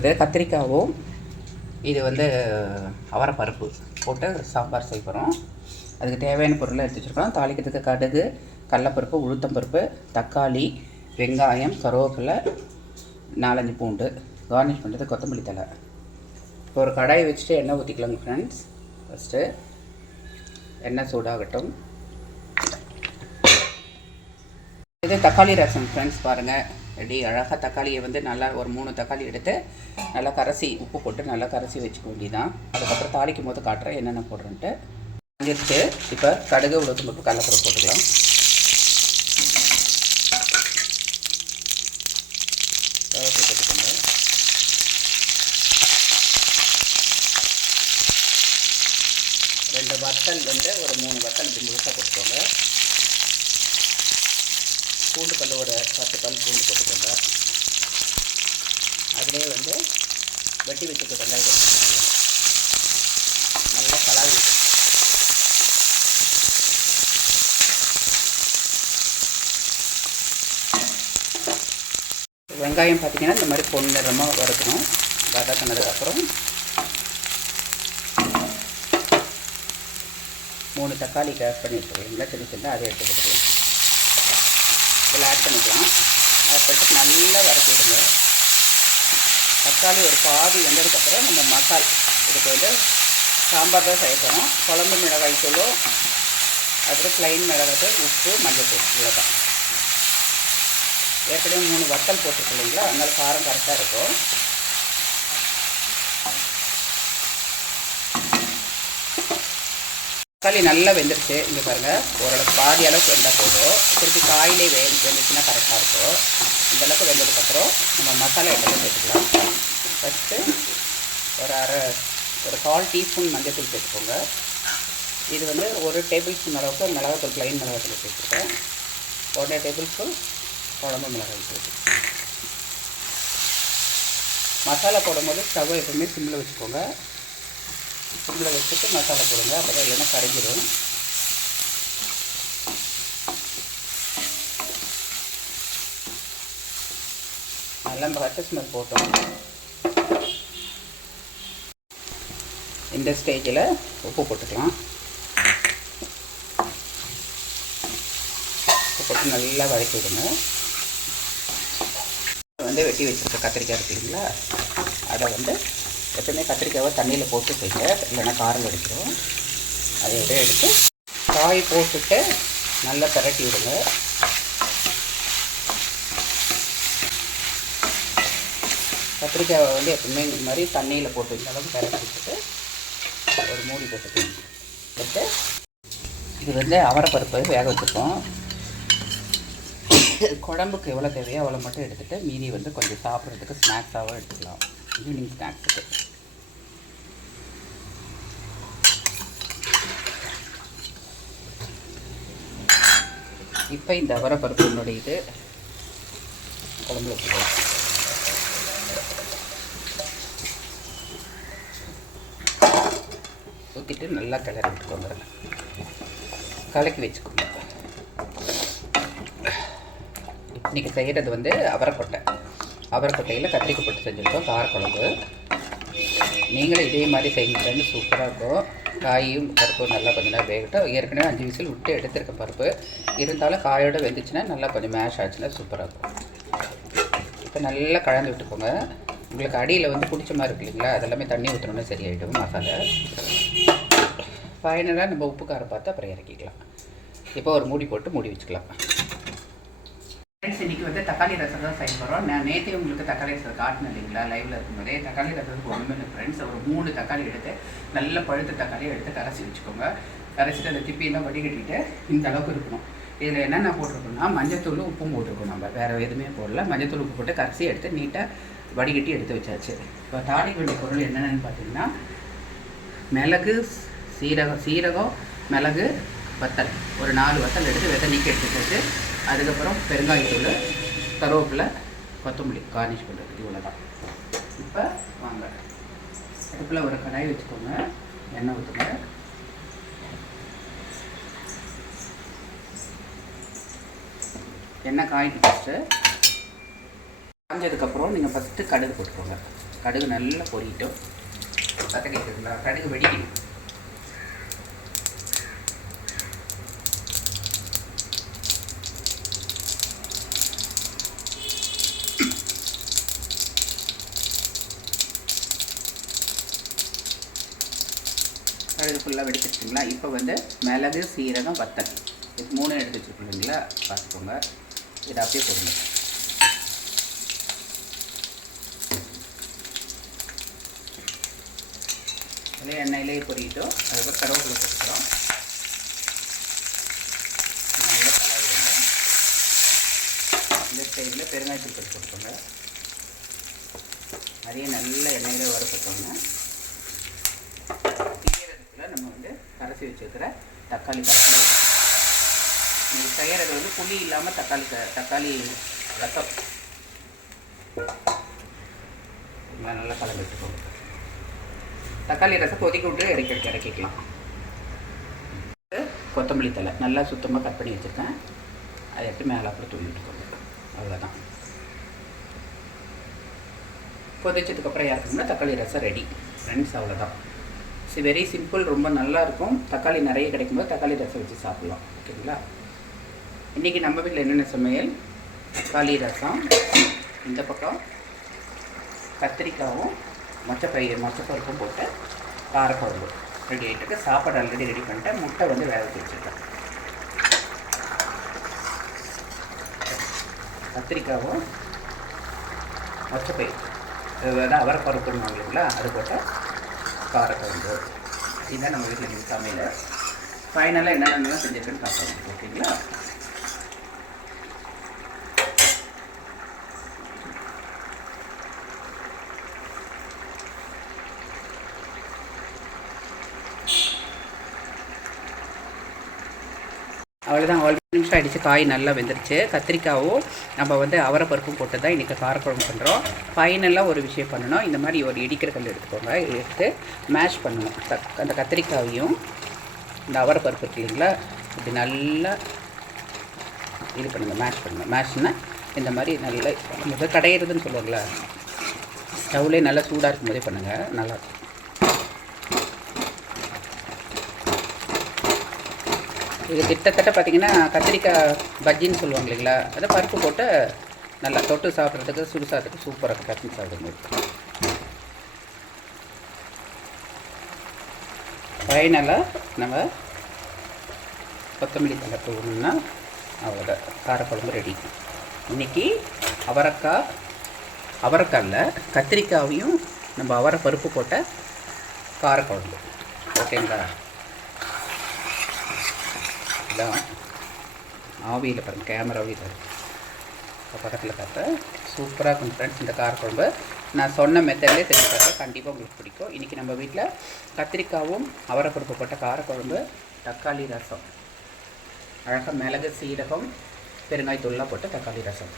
இது கத்திரிக்காவும் இது வந்து அவரைப்பருப்பு போட்டு சாம்பார் செய்ய போகிறோம் அதுக்கு தேவையான பொருளை எடுத்து வச்சுருக்கோம். தாளிக்கிறதுக்கு கடுகு கடலப்பருப்பு உளுத்தம்பருப்பு தக்காளி வெங்காயம் கருவேப்பிலை நாலஞ்சு பூண்டு கார்னிஷ் பண்ணுறது கொத்தமல்லி தழை. இப்போ ஒரு கடாயை வச்சுட்டு எண்ணெய் ஊற்றிக்கலாங்க ஃப்ரெண்ட்ஸ் ஃபஸ்ட்டு எண்ணெய் சூடாகட்டும். இது தக்காளி ரசம் ஃப்ரெண்ட்ஸ் பாருங்கள் ரெடி அழகாக தக்காளியை வந்து நல்லா ஒரு மூணு தக்காளி எடுத்து நல்லா கரைசி உப்பு போட்டு நல்லா கரைசி வச்சுக்க வேண்டியதான் அதுக்கப்புறம் தாளிக்கும் போது காட்டுறேன் என்னென்ன போடுறேன்ட்டு. வந்துருச்சு. இப்போ கடுகு உளுத்து மட்டும் கடலப்புற போட்டுக்கலாம். ரெண்டு வத்தல் வந்து ஒரு மூணு வத்தல் இப்படி முழுசாக போட்டுக்கோங்க. பூண்டு பல் ஒரு பத்து பல் பூண்டு போட்டுக்கோங்க. அதிலே வந்து வெட்டி வச்சுக்க வெங்காயம் நல்லா கலாவி வெங்காயம் பார்த்தீங்கன்னா இந்த மாதிரி பொன்னிறமாக வறுக்கணும். வதக்கினதுக்கப்புறம் மூணு தக்காளி கட் பண்ணி வச்சுருக்கீங்களா சின்ன சின்ன அதை எடுத்துக்கிட்டு இதில் ஆட் பண்ணிக்கலாம். ஆட் பண்ணிட்டு நல்லா வதக்கி விடுங்க. தக்காளி ஒரு பாதி வெந்ததுக்கப்புறம் நம்ம மசால். இதுக்கு வந்து சாம்பார் தான் செய்ய குழம்பு மிளகாய் தூளும் அப்புறம் ப்ளைன் மிளகாய் தூள் உப்பு மஞ்சள் தூள் இவ்வளோதான் ஏற்கனவே மூணு வத்தல் போட்டிருக்கு இல்லைங்களா? அதனால காரம் கரெக்டாக இருக்கும். தக்காளி நல்லா வெந்துருச்சு. இங்கே பாருங்கள் ஓரளவுக்கு பாதி அளவுக்கு வெந்தால் போதும். திருப்பி காயிலே வே வெந்துச்சுன்னா கரெக்டாக இருக்கும். இந்தளவுக்கு வெந்ததுக்கப்புறம் நம்ம மசாலா எடுத்து சேர்த்துக்கலாம். ஃபஸ்ட்டு ஒரு அரை ஒரு கால் டீஸ்பூன் மஞ்சள்தூள் சேர்த்துக்கோங்க. இது வந்து ஒரு டேபிள் ஸ்பூன் அளவுக்கு மிளகாத்தூள் ப்ளைன் மிளகாத்தூள் சேர்த்துருக்கேன். ஒன்றரை டேபிள் ஸ்பூன் குழம்பு மிளகாய் தூள். மசாலா போடும்போது ஸ்டவ் எப்பவுமே சிம்மில் வச்சுக்கோங்க. சிம்மில் வச்சுட்டு மசாலா போடுங்க. அப்போ தான் இல்லைன்னா கரைஞ்சிடும் நல்லா பச்சை ஸ்மெல் போட்டோம். இந்த ஸ்டேஜில் உப்பு போட்டுக்கலாம். உப்பு போட்டு நல்லா வதக்கி விடுங்க. வந்து வெட்டி வச்சுருக்க கத்திரிக்காய் இருக்கு இல்லைங்களா? அதை வந்து எப்பவுமே கத்திரிக்காவை தண்ணியில் போட்டு செய்யுங்க. இல்லைன்னா காரம் அடிச்சிடும் அதை எடுத்து காய் போட்டுட்டு நல்லா பிரட்டி விடுங்க. கத்திரிக்காவை வந்து எப்பவுமே இந்த மாதிரி தண்ணியில் போட்டு இந்த அளவுக்கு பிரட்டி விட்டுட்டு ஒரு மூடி போட்டுக்கணும் போட்டு இது வந்து அவரைப்பருப்பு வேக வச்சுருக்கோம். குழம்புக்கு எவ்வளோ தேவையோ அவ்வளோ மட்டும் எடுத்துகிட்டு மீதி வந்து கொஞ்சம் சாப்பிட்றதுக்கு ஸ்நாக்ஸாகவும் எடுத்துக்கலாம். ஈவினிங் ஸ்நாக்ஸுக்கு இப்போ இந்த அவரப்பருப்பினுடைய இது குழம்பு வச்சுக்கலாம் ஊற்றிட்டு நல்லா கிளறி விட்டுக்கோங்க கலக்கி வச்சுக்கோங்க. இன்றைக்கி செய்கிறது வந்து அவரைக்கொட்டை. அவரைக்கொட்டையில் கத்திரிக்காய் போட்டு செஞ்சுருக்கோம் காரக்குழம்பு. நீங்களும் இதே மாதிரி செய்யுங்க சூப்பராக இருக்கும். காயும் பருப்பும் நல்லா கொஞ்ச நேரம் வேகட்டும். ஏற்கனவே அஞ்சு விசில் விட்டு எடுத்திருக்க பருப்பு. இருந்தாலும் காயோடு வெந்துச்சுன்னா நல்லா கொஞ்சம் மேஷ் ஆச்சுன்னா சூப்பராக இருக்கும். இப்போ நல்லா கலந்து விட்டுக்கோங்க. உங்களுக்கு அடியில் வந்து பிடிச்ச மாதிரி இருக்கு இல்லைங்களா? அதெல்லாமே தண்ணி ஊற்றணும்னா சரியாயிடும் மசாலா. ஃபைனலாக நம்ம உப்பு காரம் பார்த்து அப்புறம் இறக்கிக்கலாம். இப்போ ஒரு மூடி போட்டு மூடி வச்சுக்கலாம். ஃப்ரெண்ட்ஸ் இன்றைக்கி வந்து தக்காளி ரசம் தான் செய்ய போகிறோம் நான் நேற்றே உங்களுக்கு தக்காளி ரசம் காட்டினேன் இல்லைங்களா? லைவில் இருக்கும்போதே தக்காளி ரசத்துக்கு ஒன்றுமே இல்லை ஃப்ரெண்ட்ஸ் ஒரு மூணு தக்காளி எடுத்து நல்ல பழுத்த தக்காளியை எடுத்து கரைச்சி வச்சுக்கோங்க. கரைச்சிட்டு அந்த திப்பியெல்லாம் வடிகட்டிட்டு இந்த அளவுக்கு இருக்கணும். இதில் என்னென்ன போட்டிருக்கோம்னா மஞ்சத்தூள் உப்பும் போட்டிருக்கோம் நம்ம. வேறு எதுவுமே போடல. மஞ்சத்தூள் உப்பு போட்டு கரைச்சி எடுத்து நீட்டாக வடிகட்டி எடுத்து வச்சாச்சு. இப்போ தாளிக்க வேண்டிய பொருள் என்னென்னு பார்த்தீங்கன்னா மிளகு சீரகம் சீரகம் மிளகு வத்தல். ஒரு நாலு வத்தல் எடுத்து வெத்த நீக்கி எடுத்து வச்சு அதுக்கப்புறம் பெருங்காயத்தூள் கருவேப்பிலை கொத்தமல்லி கார்னிஷ் பண்ணுறதுக்கு இவ்வளோ தான் இப்போ வாங்க. அடுப்பில் ஒரு கடாய் வச்சுக்கோங்க. எண்ணெய் ஊற்றுங்க. எண்ணெய் காய்க்கு ஃபஸ்ட்டு காஞ்சதுக்கப்புறம் நீங்கள் ஃபஸ்ட்டு கடுகு போட்டுக்கோங்க. கடுகு நல்லா பொரியிட்டோம் பற்ற கேட்குதுங்களா கடுகு வெடிக்கணும். கடுகு ஃபுல்லாக வெடிச்சிருச்சுங்களா? இப்போ வந்து மிளகு சீரகம் வத்தல். இது மூணு எடுத்து வச்சுருக்கீங்களா பார்த்துக்கோங்க. இதை அப்படியே போடுங்க. அதிலே எண்ணெயிலேயே பொரியிட்டோம் அதுக்கப்புறம் கருவேப்பிலை போட்டுக்கிறோம். நல்லா கலாவிடுங்க இந்த சைடில் பெருங்காயத்தூள் போட்டு போட்டுக்கோங்க. அதையும் நல்ல எண்ணெயில் வறுத்துக்கோங்க செய்யறதுக்குள்ள நம்ம அலசி வச்சுருக்கிற தக்காளி கரைச்சி நீங்கள் செய்கிறது வந்து புளி இல்லாமல் தக்காளி க தக்காளி ரசம். நல்லா நல்லா கலந்து வச்சுக்கோங்க. தக்காளி ரசம் கொதிக்க விட்டு இறக்கி இறக்கிக்கலாம். கொத்தமல்லி தலை நல்லா சுத்தமாக கட் பண்ணி வச்சுருக்கேன். அதை எடுத்து மேலே அப்புறம் தூவி விட்டுக்கோங்க. அவ்வளோதான் கொதிச்சதுக்கப்புறம் இறக்கணும்னா தக்காளி ரசம் ரெடி ஃப்ரெண்ட்ஸ் அவ்வளோதான் இட்ஸ் வெரி சிம்பிள் ரொம்ப நல்லா இருக்கும் தக்காளி நிறைய கிடைக்கும்போது தக்காளி ரசம் வச்சு சாப்பிட்லாம். ஓகேங்களா? இன்றைக்கி நம்ம வீட்டில் என்னென்ன சமையல்? தக்காளி ரசம் இந்த பக்கம் கத்திரிக்காவும் மொச்சப்பயிர் மொச்சப்பருப்பும் போட்டு காரக்குழம்பு. ரெடி ஆகிட்டு சாப்பாடு ஆல்ரெடி ரெடி பண்ணிட்டேன். முட்டை வந்து வேக வச்சுருக்கேன். கத்திரிக்காவும் மொச்சப்பயிர் அதாவது அவரைப்பருப்புன்னு இல்லைங்களா அது போட்டால் காரக்குழம்பு இதுதான் நம்ம வீட்டில் நீங்கள் சமையல் ஃபைனலாக என்னென்ன செஞ்சுருக்குன்னு பார்க்கலாம் ஓகேங்களா? அவ்வளோதான் ஆல்ரெடி நிமிஷம் அடித்து காய் நல்லா வெந்துருச்சு. கத்திரிக்காவும் நம்ம வந்து அவரைப்பருப்பும் போட்டு தான் இன்றைக்கி காரக்குழம்பு பண்ணுறோம் ஃபைனலாக ஒரு விஷயம் பண்ணணும். இந்த மாதிரி ஒரு இடிக்கிற கல் எடுத்துக்கோங்க. எடுத்து மேஷ் பண்ணணும். அந்த கத்திரிக்காயையும் இந்த அவரைப்பருப்பு இருக்கு இல்லைங்களா? இப்படி நல்லா இது பண்ணுங்கள் மேஷ் பண்ணுங்கள் மேஷ்னால் இந்த மாதிரி நல்லா நம்ம கடையிறதுன்னு சொல்லுவாங்களா ஸ்டவ்லேயே நல்லா சூடாக இருக்கும் போதே பண்ணுங்கள் நல்லா இது கிட்டத்தட்ட பார்த்தீங்கன்னா கத்திரிக்காய் பஜ்ஜின்னு சொல்லுவாங்க இல்லைங்களா? அதை பருப்பு போட்டு நல்லா தொட்டு சாப்பிட்றதுக்கு சுடு சாதத்துக்கு சூப்பராக இருக்கும். கத்திரி சாப்பிடும்போது. ஃபைனலாக நம்ம கொத்தமல்லி தலை தூவணும்னா அவ்வளோதான் காரக்குழம்பு ரெடி இன்றைக்கி அவரைக்காய் அவரைக்காயில் கத்திரிக்காயையும் நம்ம அவரை பருப்பு போட்ட காரக்குழம்பு. ஓகேங்களா இதான் ஆவியில் பாருங்கள் கேமராவில் இப்போ பக்கத்தில் பார்த்தா சூப்பராக இருக்கும் ஃப்ரெண்ட்ஸ் இந்த காரக்குழம்பு நான் சொன்ன மெத்தட்லேயே செஞ்சு பார்த்தா கண்டிப்பாக உங்களுக்கு பிடிக்கும். இன்றைக்கி நம்ம வீட்டில் கத்திரிக்காவும் அவரை போட்ட காரக்குழம்பு தக்காளி ரசம். அழகாக மிளகு சீரகம் பெருங்காயத்தூள்லாம் போட்டு தக்காளி ரசம்.